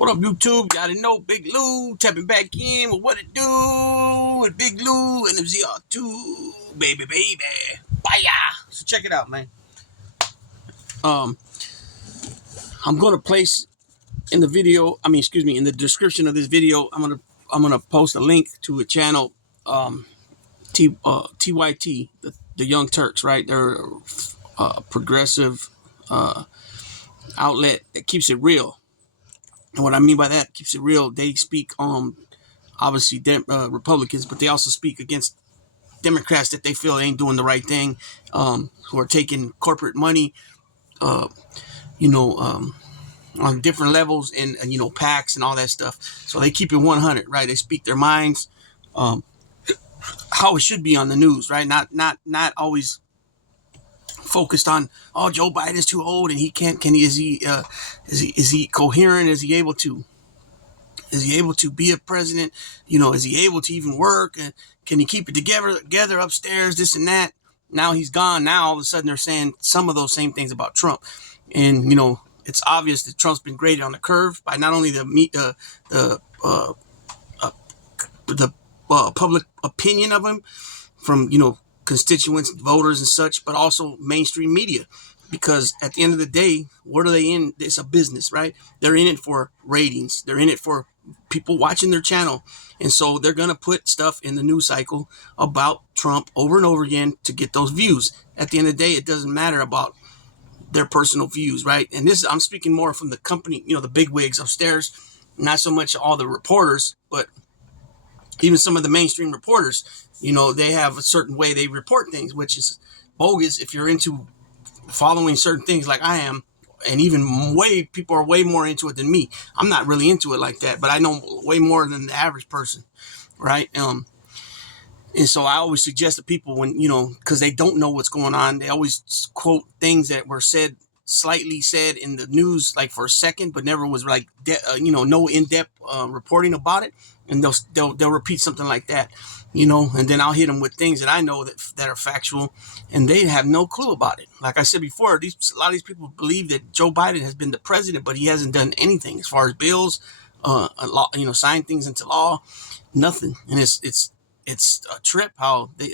What up, YouTube? Gotta know Big Lou tapping back in with what it do with Big Lou and MZR2, baby. Bye. So check it out, man. I'm gonna place in the video. In the description of this video, I'm gonna post a link to a channel, TYT, the Young Turks, right? They're a progressive outlet that keeps it real. And what I mean by that, keeps it real, they speak obviously Republicans, but they also speak against Democrats that they feel ain't doing the right thing, who are taking corporate money, on different levels and PACs and all that stuff. So they keep it 100, right? They speak their minds, how it should be on the news, right? Not always focused on, oh, Joe Biden's too old and he can't. Is he coherent? Is he able to be a president? Is he able to even work? And can he keep it together upstairs? This and that. Now he's gone. Now all of a sudden they're saying some of those same things about Trump, and it's obvious that Trump's been graded on the curve by not only the public opinion of him from constituents, voters, and such, but also mainstream media. Because at the end of the day, what are they in? It's a business, right? They're in it for ratings. They're in it for people watching their channel. And so they're going to put stuff in the news cycle about Trump over and over again to get those views. At the end of the day, it doesn't matter about their personal views, right? And I'm speaking more from the company, the big wigs upstairs, not so much all the reporters, but even some of the mainstream reporters. They have a certain way they report things, which is bogus if you're into following certain things like I am, and even people are way more into it than me. I'm not really into it like that, but I know way more than the average person, right? And so I always suggest to people when, because they don't know what's going on, they always quote things that were slightly said in the news, like for a second, but never was like, no in-depth reporting about it. And they'll repeat something like that, and then I'll hit them with things that I know that are factual, and they have no clue about it. Like I said before, a lot of these people believe that Joe Biden has been the president, but he hasn't done anything as far as bills, sign things into law, nothing. And it's a trip how they,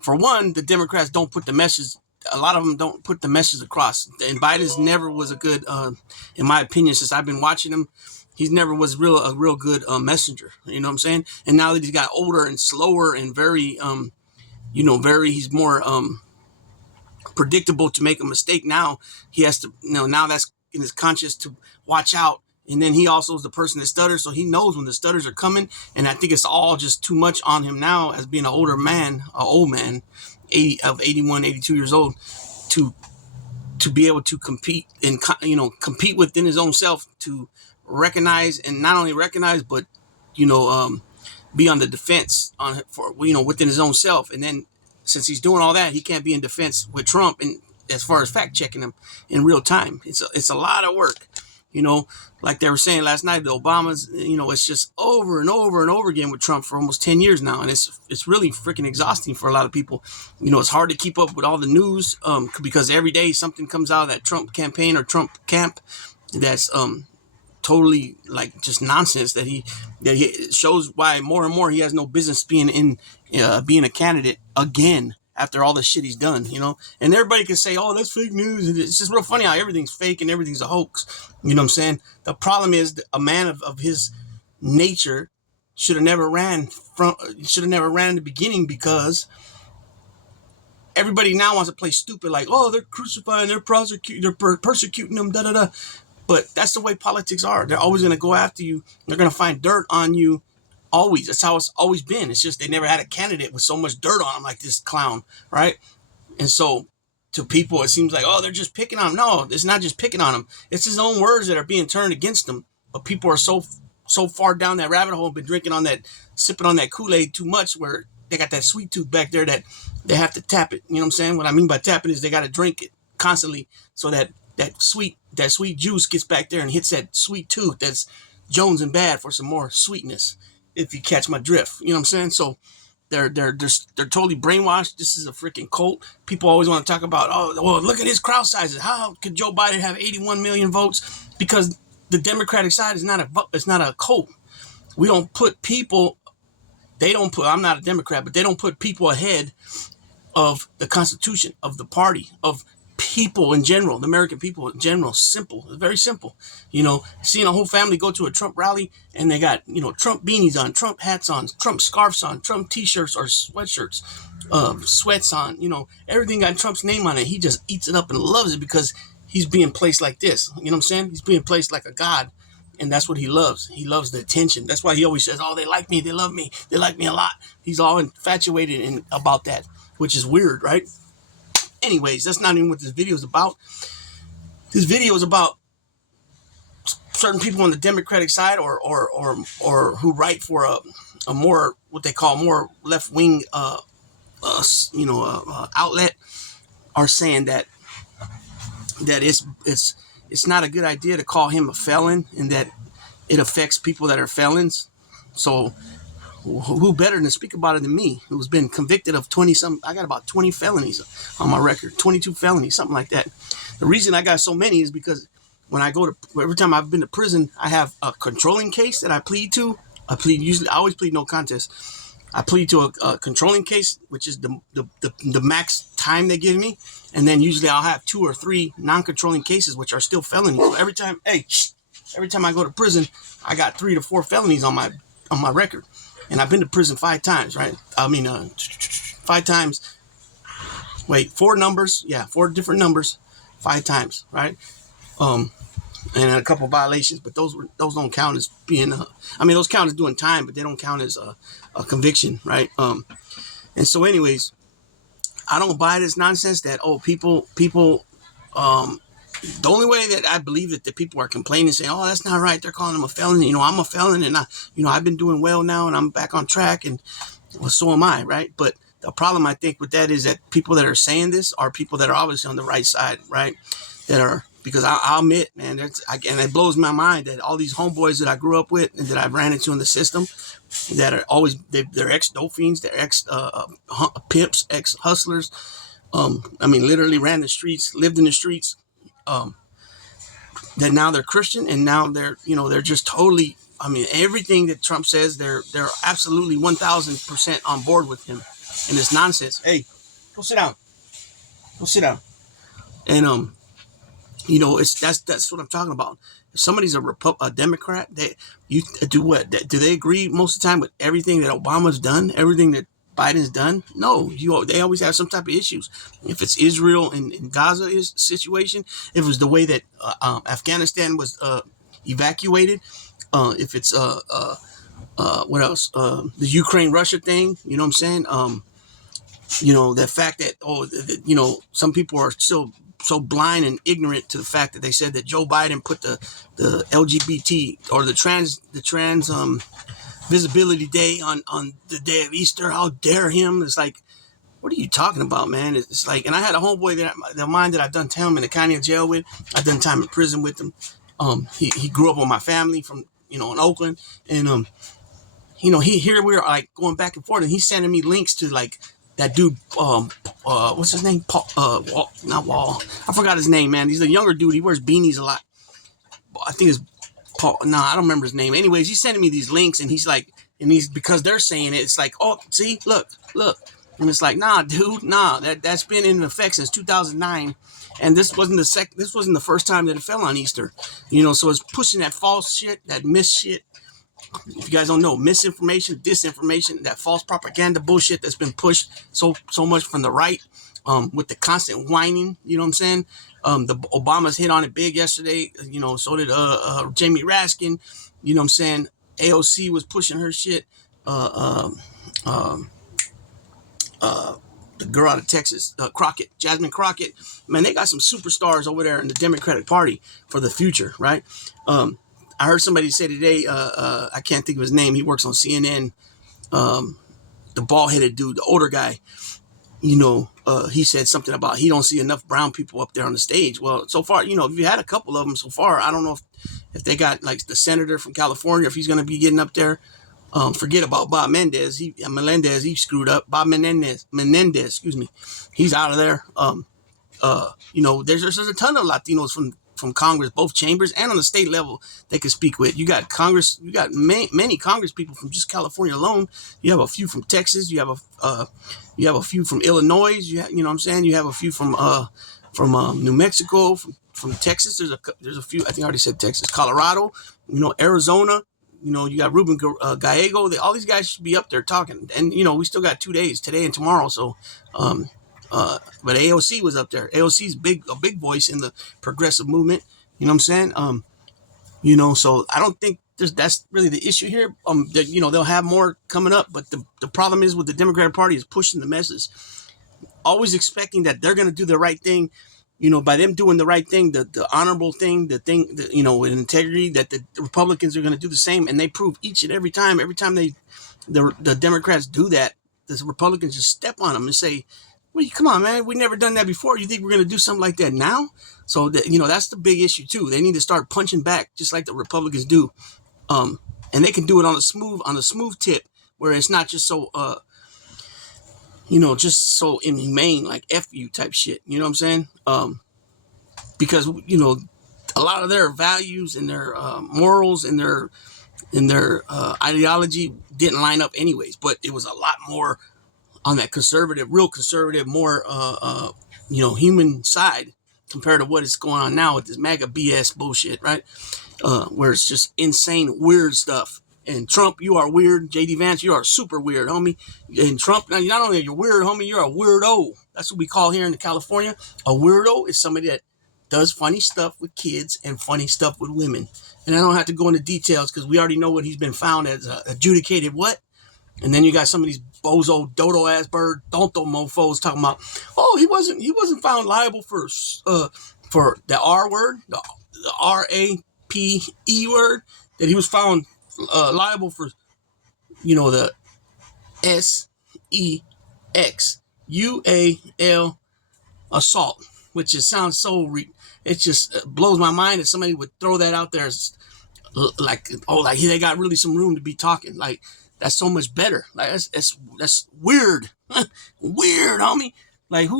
for one, the Democrats don't put the message. A lot of them don't put the message across. And Biden's never was a good, in my opinion, since I've been watching him, he's never was a real good messenger. You know what I'm saying? And now that he's got older and slower and very, he's more predictable to make a mistake. Now he has to, now that's in his conscience to watch out. And then he also is the person that stutters, so he knows when the stutters are coming. And I think it's all just too much on him now as being an old man, 81, 82 years old, to be able to compete and compete within his own self, to recognize, and not only recognize, but be on the defense within his own self. And then since he's doing all that, he can't be in defense with Trump, and as far as fact checking him in real time, it's a lot of work. Like they were saying last night, the Obamas, it's just over and over and over again with Trump for almost 10 years now. And it's really freaking exhausting for a lot of people. It's hard to keep up with all the news, because every day something comes out of that Trump campaign or Trump camp that's totally like just nonsense, that he shows why more and more he has no business being being a candidate again after all the shit he's done, and everybody can say, oh, that's fake news. And it's just real funny how everything's fake and everything's a hoax. You know what I'm saying? The problem is that a man of his nature should have never ran in the beginning, because everybody now wants to play stupid, like, oh, they're crucifying, they're persecuting them, da-da-da. But that's the way politics are. They're always going to go after you. They're going to find dirt on you. Always. That's how it's always been. It's just they never had a candidate with so much dirt on him like this clown, right? And so to people, it seems like, oh, they're just picking on him. No, it's not just picking on him. It's his own words that are being turned against him. But people are so far down that rabbit hole, been sipping on that Kool-Aid too much, where they got that sweet tooth back there that they have to tap it. You know what I'm saying? What I mean by tapping is they got to drink it constantly so that sweet juice gets back there and hits that sweet tooth that's Jones and bad for some more sweetness, if you catch my drift. You know what I'm saying? So they're totally brainwashed. This is a freaking cult. People always want to talk about, oh, well, look at his crowd sizes. How could Joe Biden have 81 million votes? Because the Democratic side is not a cult. We don't put people. They don't put. I'm not a Democrat, but they don't put people ahead of the Constitution, of the party, of people in general, the American people in general. Simple, very simple. Seeing a whole family go to a Trump rally and they got, Trump beanies on, Trump hats on, Trump scarves on, Trump t-shirts or sweatshirts, sweats on, everything got Trump's name on it. He just eats it up and loves it because he's being placed like this. You know what I'm saying? He's being placed like a god. And that's what he loves. He loves the attention. That's why he always says, oh, they like me. They love me. They like me a lot. He's all infatuated about that, which is weird, right? Anyways, that's not even what this video is about. This video is about certain people on the Democratic side or who write for a more, what they call more left-wing, outlet, are saying that it's not a good idea to call him a felon and that it affects people that are felons. So who better to speak about it than me, who's been convicted of 20-some, I got about 20 felonies on my record, 22 felonies, something like that. The reason I got so many is because when I go to, every time I've been to prison, I have a controlling case that I plead to. I always plead no contest. I plead to a controlling case, which is the max time they give me. And then usually I'll have 2 or 3 non-controlling cases, which are still felonies. So every time I go to prison, I got 3 to 4 felonies on my record. And I've been to prison 5 times, right? 5 times. Wait, 4 numbers. Yeah, 4 different numbers, 5 times, right? And a couple of violations, but those don't count as being. Those count as doing time, but they don't count as a conviction, right? And so, anyways, I don't buy this nonsense that people. The only way that I believe that the people are complaining, saying, "Oh, that's not right," they're calling him a felon. I'm a felon, and I've been doing well now, and I'm back on track, and well, so am I, right? But the problem I think with that is that people that are saying this are people that are obviously on the right side, right? That are, because I'll admit, man, and it blows my mind that all these homeboys that I grew up with and that I've ran into in the system, that are always they're ex-dope fiends, they're ex-pimps, ex-hustlers. Literally ran the streets, lived in the streets. That now they're Christian, and now they're just totally. Everything that Trump says, they're absolutely 1,000% on board with him, and it's nonsense. Hey, go sit down. Go sit down. And that's what I'm talking about. If somebody's a Democrat, you do what? Do they agree most of the time with everything that Obama's done, everything that Biden's done? No, they always have some type of issues. If it's Israel and Gaza situation, if it was the way that Afghanistan was evacuated, if it's what else? The Ukraine-Russia thing. You know what I'm saying? The fact that some people are still so blind and ignorant to the fact that they said that Joe Biden put the LGBT or the trans visibility day on the day of Easter. How dare him? It's like, what are you talking about, man? It's like, and I had a homeboy that I've done time in the county jail with. I've done time in prison with him. He grew up with my family from in Oakland, and here we are like going back and forth, and he's sending me links to like that dude, what's his name? Paul, not Wall. I forgot his name, man. He's a younger dude. He wears beanies a lot. I think it's Paul. No, I don't remember his name. Anyways, he's sending me these links, and he's because they're saying it. It's like, oh, see, look, and it's like, nah, dude, nah. That's been in effect since 2009, and this wasn't the first time that it fell on Easter. So it's pushing that false shit, that mis shit. If you guys don't know, misinformation, disinformation, that false propaganda bullshit that's been pushed so much from the right, with the constant whining, you know what I'm saying? The Obamas hit on it big yesterday, so did Jamie Raskin, you know what I'm saying? AOC was pushing her shit. The girl out of Texas, Jasmine Crockett, man, they got some superstars over there in the Democratic Party for the future, right? I heard somebody say today, I can't think of his name. He works on CNN. The bald-headed dude, the older guy, he said something about he don't see enough brown people up there on the stage. Well, so far, if you had a couple of them so far, I don't know if they got like the senator from California, if he's going to be getting up there. Forget about Bob Menendez. He screwed up. Bob Menendez, excuse me. He's out of there. There's a ton of Latinos from from Congress, both chambers, and on the state level they can speak with. You got Congress, you got many Congress people from just California alone. You have a few from Texas. You have a few from Illinois. You know what I'm saying. You have a few from New Mexico, from Texas. There's a few. I think I already said Texas, Colorado. You know, Arizona. You know, you got Ruben Gallego. All these guys should be up there talking. And you know, we still got 2 days, today and tomorrow. So, but AOC was up there. AOC's a big voice in the progressive movement. You know what I'm saying? You know, so I don't think that's really the issue here. That, you know, they'll have more coming up, but the problem is with the Democratic Party is pushing the messes, always expecting that they're going to do the right thing. You know, by them doing the right thing, the honorable thing, you know, with integrity, that the Republicans are going to do the same, and they prove each and every time the Democrats do that, the Republicans just step on them and say, "Well, come on, man, we never done that before. You think we're going to do something like that now?" So that, you know, that's the big issue too. They need to start punching back just like the Republicans do, and they can do it on a smooth tip where it's not just so you know, just so inhumane, like F you type shit. You know what I'm saying? Because, you know, a lot of their values and their morals and their ideology didn't line up anyways, but it was a lot more on that real conservative, more, you know, human side compared to what is going on now with this MAGA BS bullshit, right? Where it's just insane, weird stuff. And Trump, you are weird. J.D. Vance, you are super weird, homie. And Trump, not only are you weird, homie, you're a weirdo. That's what we call here in California. A weirdo is somebody that does funny stuff with kids and funny stuff with women. And I don't have to go into details because we already know what he's been found as adjudicated what. And then you got some of these bozo, dodo-ass bird, tonto mofos talking about, oh, he wasn't found liable for the R word, the R-A-P-E word, that he was found liable for, you know, the S-E-X-U-A-L assault, which just sounds so it just blows my mind that somebody would throw that out there as, like, oh, like they got really some room to be talking. Like, that's so much better. Like, that's weird. Weird, homie. Like,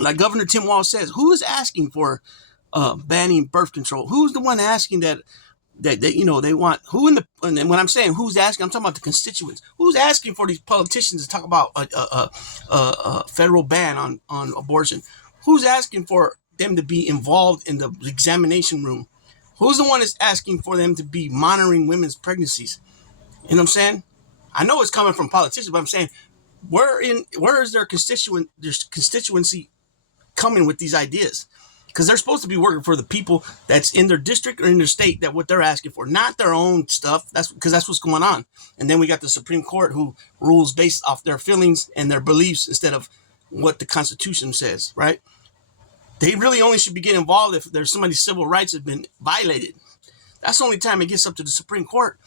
like Governor Tim Walz says, who is asking for banning birth control? Who's the one asking that you know, they want, and when I'm saying who's asking, I'm talking about the constituents. Who's asking for these politicians to talk about a federal ban on abortion? Who's asking for them to be involved in the examination room? Who's the one that's asking for them to be monitoring women's pregnancies? You know what I'm saying? I know it's coming from politicians, but I'm saying, where is their constituency coming with these ideas? Because they're supposed to be working for the people that's in their district or in their state, that what they're asking for, not their own stuff. That's what's going on. And then we got the Supreme Court, who rules based off their feelings and their beliefs instead of what the Constitution says, right? They really only should be getting involved if there's somebody's civil rights have been violated. That's the only time it gets up to the Supreme Court.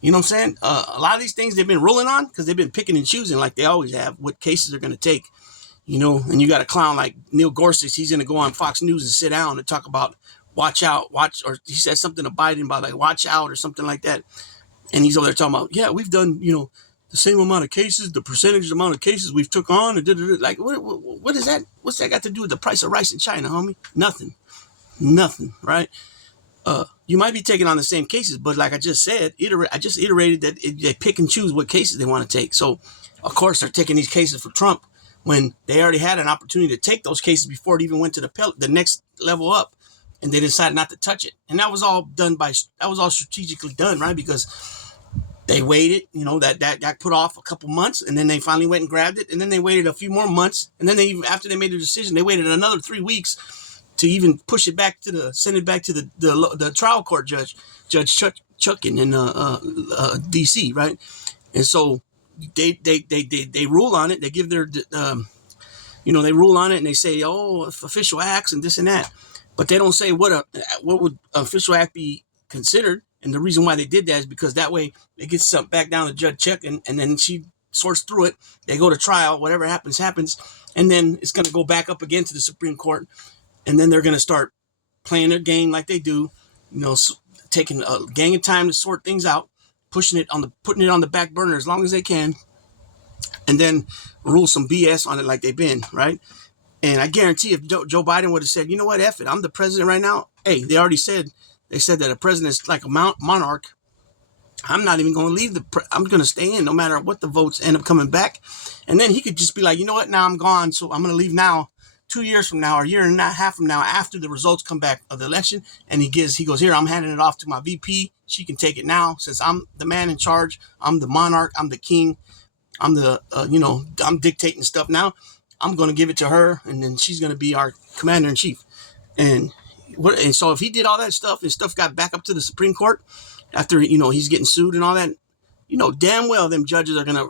You know what I'm saying? A lot of these things they've been ruling on because they've been picking and choosing, like they always have, what cases they're going to take. You know, and you got a clown like Neil Gorsuch. He's going to go on Fox News and sit down and talk about watch out, or he said something to Biden about like watch out or something like that. And he's over there talking about, yeah, we've done, you know, the same amount of cases, the percentage amount of cases we've took on. And like, what is that? What's that got to do with the price of rice in China, homie? Nothing, right? You might be taking on the same cases, but like I just said, I just iterated that they pick and choose what cases they want to take. So, of course, they're taking these cases for Trump when they already had an opportunity to take those cases before it even went to the next level up, and they decided not to touch it. And that was all strategically done, right? Because they waited, you know, that got put off a couple months, and then they finally went and grabbed it, and then they waited a few more months, and then after they made the decision, they waited another 3 weeks to even send it back to the trial court Judge Chuckin in DC, right? And so they rule on it. They give their they rule on it, and they say, oh, official acts and this and that, but they don't say what would official act be considered. And the reason why they did that is because that way it gets sent back down to Judge Chuckin, and then she sorts through it. They go to trial. Whatever happens, and then it's going to go back up again to the Supreme Court. And then they're going to start playing their game like they do, you know, taking a gang of time to sort things out, putting it on the back burner as long as they can, and then rule some BS on it like they've been, right? And I guarantee if Joe Biden would have said, you know what, F it, I'm the president right now. Hey, they said that a president is like a monarch. I'm not even going to leave I'm going to stay in no matter what the votes end up coming back. And then he could just be like, you know what, now I'm gone. So I'm going to leave now 2 years from now, or a year and a half from now, after the results come back of the election. And he goes, here, I'm handing it off to my VP. She can take it now since I'm the man in charge. I'm the monarch. I'm the king. I'm I'm dictating stuff now. I'm going to give it to her. And then she's going to be our commander in chief. And so if he did all that stuff and stuff got back up to the Supreme Court after, he's getting sued and all that, damn well them judges are gonna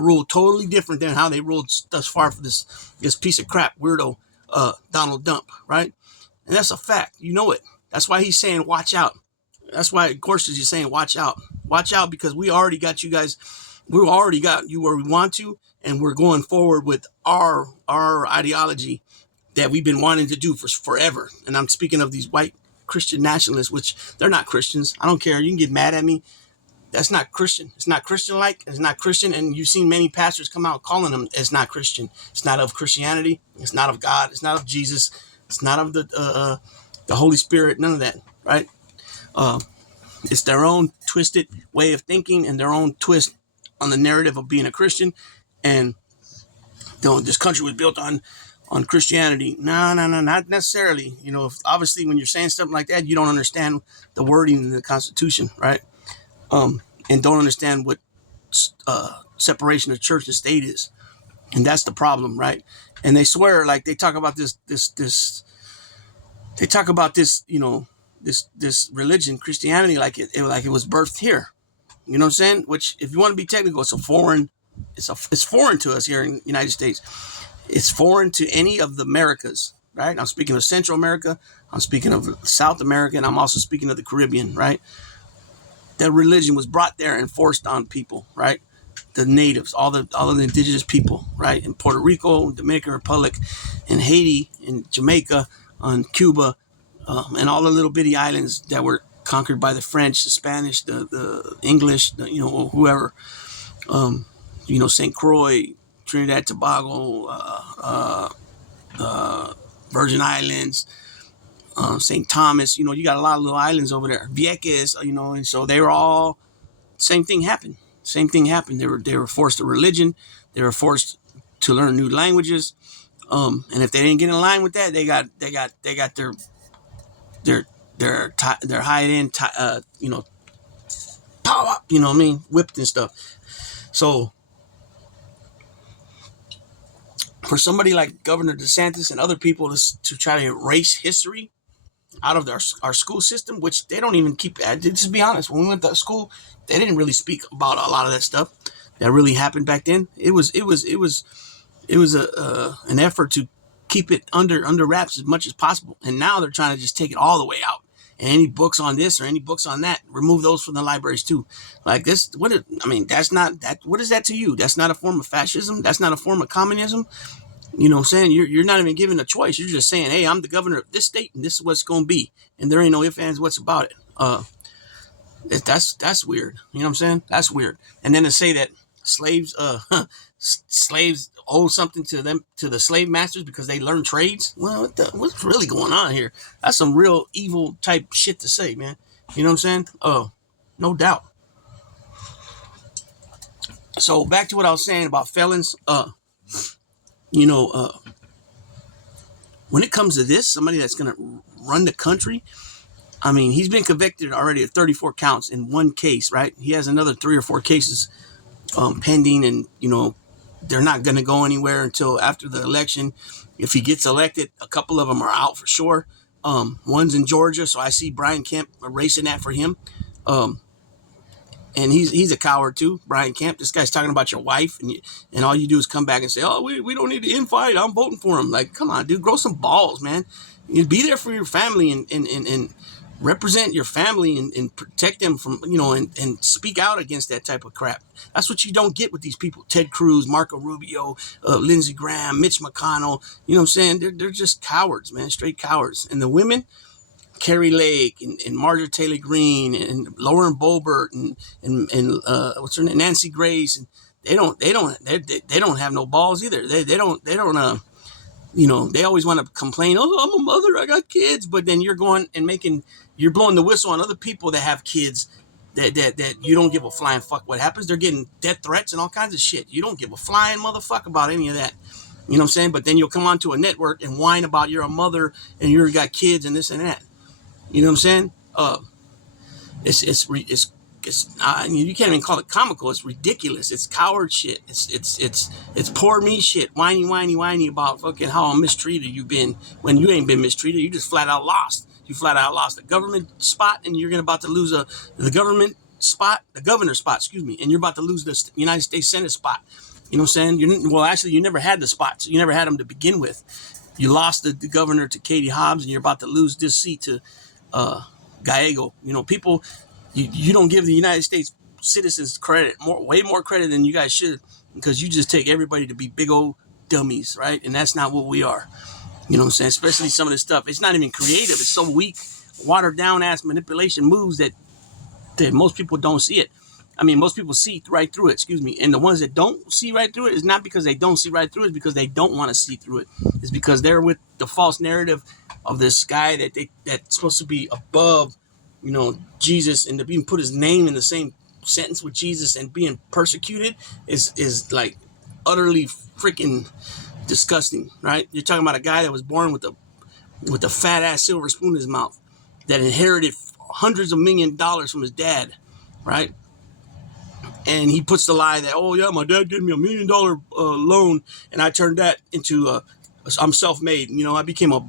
rule totally different than how they ruled thus far for this piece of crap weirdo Donald Trump, right? And that's a fact. You know it. That's why he's saying watch out. That's why, of course, he's saying watch out, because we already got you guys. We already got you where we want to, and we're going forward with our ideology that we've been wanting to do for forever. And I'm speaking of these white Christian nationalists, which they're not Christians. I don't care. You can get mad at me. That's not Christian. It's not Christian-like. It's not Christian. And you've seen many pastors come out calling them it's not Christian. It's not of Christianity. It's not of God. It's not of Jesus. It's not of the Holy Spirit. None of that, right? It's their own twisted way of thinking and their own twist on the narrative of being a Christian. And this country was built on Christianity. No, not necessarily. Obviously when you're saying something like that, you don't understand the wording in the Constitution, right? And don't understand what separation of church and state is. And that's the problem, right? And they swear, like they talk about this religion, Christianity, like it was birthed here. You know what I'm saying? Which, if you want to be technical, it's foreign to us here in the United States. It's foreign to any of the Americas, right? I'm speaking of Central America. I'm speaking of South America. And I'm also speaking of the Caribbean, right? That religion was brought there and forced on people, right? The natives, all of the indigenous people, right? In Puerto Rico, Dominican Republic, in Haiti, in Jamaica, on Cuba, and all the little bitty islands that were conquered by the French, the Spanish, the English, whoever, St. Croix, Trinidad, Tobago, Virgin Islands, St. Thomas, you got a lot of little islands over there. Vieques, and so they were all, same thing happened. They were forced to religion. They were forced to learn new languages. And if they didn't get in line with that, they got their high end, pow up, whipped and stuff. So for somebody like Governor DeSantis and other people to try to erase history out of our school system, which they don't even keep. Just be honest, when we went to school, they didn't really speak about a lot of that stuff that really happened back then. It was an effort to keep it under wraps as much as possible. And now they're trying to just take it all the way out. And any books on this or any books on that, remove those from the libraries too. Like this, that's not that. What is that to you? That's not a form of fascism. That's not a form of communism. You know what I'm saying? You're not even given a choice. You're just saying, hey, I'm the governor of this state and this is what's going to be. And there ain't no ifs, ands, what's about it. That's weird. You know what I'm saying? That's weird. And then to say that slaves owe something to the slave masters because they learn trades. Well, what's really going on here? That's some real evil type shit to say, man. You know what I'm saying? No doubt. So back to what I was saying about felons. When it comes to this, somebody that's going to run the country, he's been convicted already of 34 counts in one case, right? He has another 3 or 4 cases pending, and, they're not going to go anywhere until after the election. If he gets elected, a couple of them are out for sure. One's in Georgia, so I see Brian Kemp erasing that for him. And he's a coward too, Brian Kemp. This guy's talking about your wife, and all you do is come back and say, "Oh, we don't need to infight. I'm voting for him." Like, come on, dude, grow some balls, man. You be there for your family and represent your family and protect them from and speak out against that type of crap. That's what you don't get with these people: Ted Cruz, Marco Rubio, Lindsey Graham, Mitch McConnell. You know what I'm saying? They're just cowards, man, straight cowards. And the women, Carrie Lake and Marjorie Taylor Greene and Lauren Boebert and what's her name, Nancy Grace, and they don't have no balls either. They don't They always want to complain, oh, I'm a mother, I got kids, but then you're going and you're blowing the whistle on other people that have kids that you don't give a flying fuck what happens. They're getting death threats and all kinds of shit. You don't give a flying motherfucker about any of that. You know what I'm saying? But then you'll come onto a network and whine about you're a mother and you got kids and this and that. You know what I'm saying? You can't even call it comical. It's ridiculous. It's coward shit. It's poor me shit. Whiny about fucking how mistreated you've been when you ain't been mistreated. You just flat out lost. You flat out lost a government spot, and you're about to lose the governor spot, excuse me, and you're about to lose the United States Senate spot. You know what I'm saying? Actually, you never had the spots. You never had them to begin with. You lost the governor to Katie Hobbs, and you're about to lose this seat to Gallego. People, you don't give the United States citizens credit, way more credit than you guys should, because you just take everybody to be big old dummies, right? And that's not what we are. You know what I'm saying? Especially some of this stuff. It's not even creative. It's so weak, watered down ass manipulation moves that most people don't see it. I mean, most people see right through it, excuse me. And the ones that don't see right through it is not because they don't see right through it, it's because they don't want to see through it. It's because they're with the false narrative of this guy that's supposed to be above, Jesus, and to even put his name in the same sentence with Jesus and being persecuted is like utterly freaking disgusting, right? You're talking about a guy that was born with a fat ass silver spoon in his mouth, that inherited hundreds of $1,000,000 from his dad, right? And he puts the lie that, oh yeah, my dad gave me $1,000,000 loan, and I turned that into I'm self-made. I became a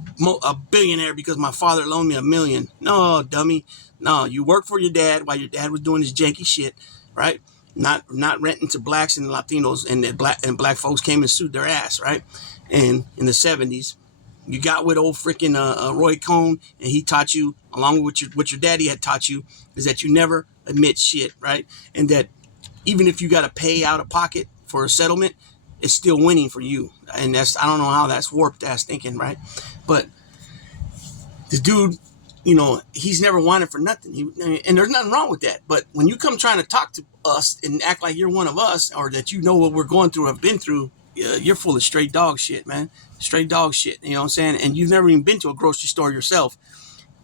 billionaire because my father loaned me $1 million. No, dummy. No, you worked for your dad while your dad was doing his janky shit, right? Not renting to blacks and Latinos, and black folks came and sued their ass, right? And in the 70s, you got with old freaking Roy Cohn, and he taught you, along with what your daddy had taught you, is that you never admit shit, right? And that even if you got to pay out of pocket for a settlement, it's still winning for you. And I don't know how that's warped ass thinking, right? But the dude, he's never wanted for nothing. And there's nothing wrong with that. But when you come trying to talk to us and act like you're one of us, or that you know what we're going through or have been through, you're full of straight dog shit, man. Straight dog shit, you know what I'm saying? And you've never even been to a grocery store yourself.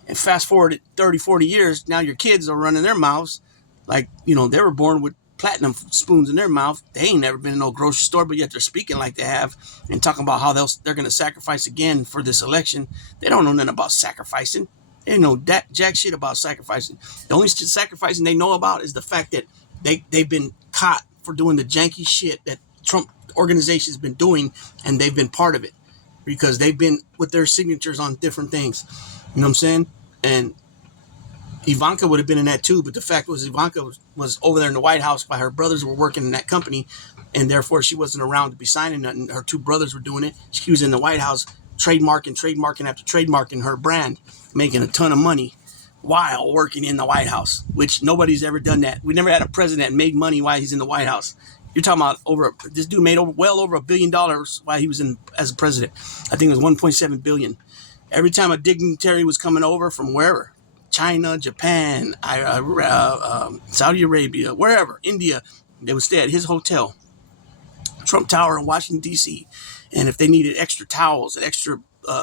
And fast forward 30, 40 years, now your kids are running their mouths like, they were born with platinum spoons in their mouth. They ain't never been in no grocery store, but yet they're speaking like they have and talking about how they're going to sacrifice again for this election. They don't know nothing about sacrificing. They know jack shit about sacrificing. The only sacrificing they know about is the fact that they've been caught for doing the janky shit that Trump organization's been doing, and they've been part of it because they've been with their signatures on different things. You know what I'm saying? And Ivanka would have been in that too, but the fact was Ivanka was over there in the White House while her brothers were working in that company, and therefore she wasn't around to be signing nothing. Her two brothers were doing it. She was in the White House trademarking after trademarking her brand, making a ton of money while working in the White House, which nobody's ever done that. We never had a president that made money while he's in the White House. You're talking about this dude made well over $1 billion while he was as a president. I think it was 1.7 billion. Every time a dignitary was coming over from wherever, China, Japan, Saudi Arabia, wherever, India, they would stay at his hotel, Trump Tower in Washington, D.C. And if they needed extra towels, an extra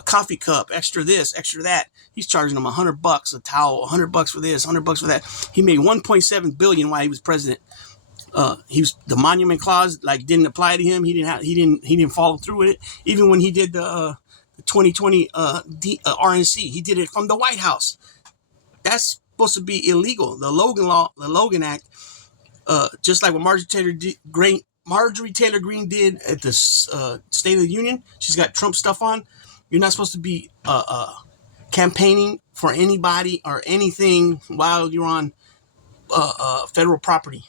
coffee cup, extra this, extra that, he's charging them $100 a towel, $100 for this, $100 for that. He made 1.7 billion while he was president. The monument clause didn't apply to him. He didn't follow through with it. Even when he did the 2020 RNC, he did it from the White House. That's supposed to be illegal. The Logan Act, just like what Marjorie Taylor Greene did at the State of the Union. She's got Trump stuff on. You're not supposed to be campaigning for anybody or anything while you're on federal property.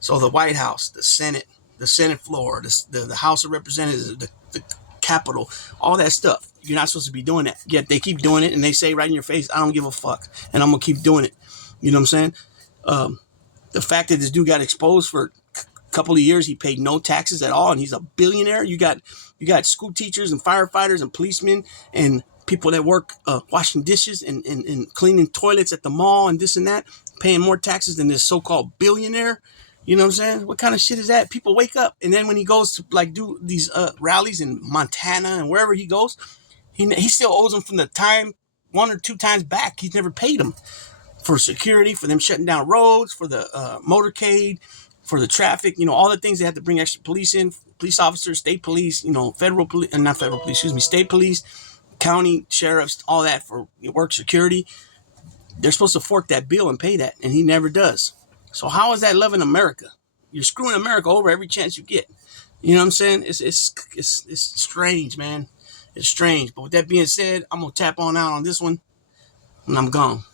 So the White House, the Senate floor, the House of Representatives, the Capitol, all that stuff. You're not supposed to be doing that. Yet they keep doing it, and they say right in your face, I don't give a fuck, and I'm going to keep doing it. You know what I'm saying? The fact that this dude got exposed for a couple of years, he paid no taxes at all, and he's a billionaire. You got school teachers and firefighters and policemen and people that work washing dishes and cleaning toilets at the mall and this and that, paying more taxes than this so-called billionaire. You know what I'm saying? What kind of shit is that? People wake up, and then when he goes to like do these rallies in Montana and wherever he goes, he still owes them from the time 1 or 2 times back. He's never paid them for security, for them shutting down roads, for the motorcade, for the traffic. You know, all the things they had to bring extra police in, police officers, state police. You know, federal police, not federal police, excuse me, state police, county sheriffs, all that for work security. They're supposed to fork that bill and pay that, and he never does. So how is that loving America? You're screwing America over every chance you get. You know what I'm saying? It's strange, man. It's strange. But with that being said, I'm gonna tap on out on this one, and I'm gone.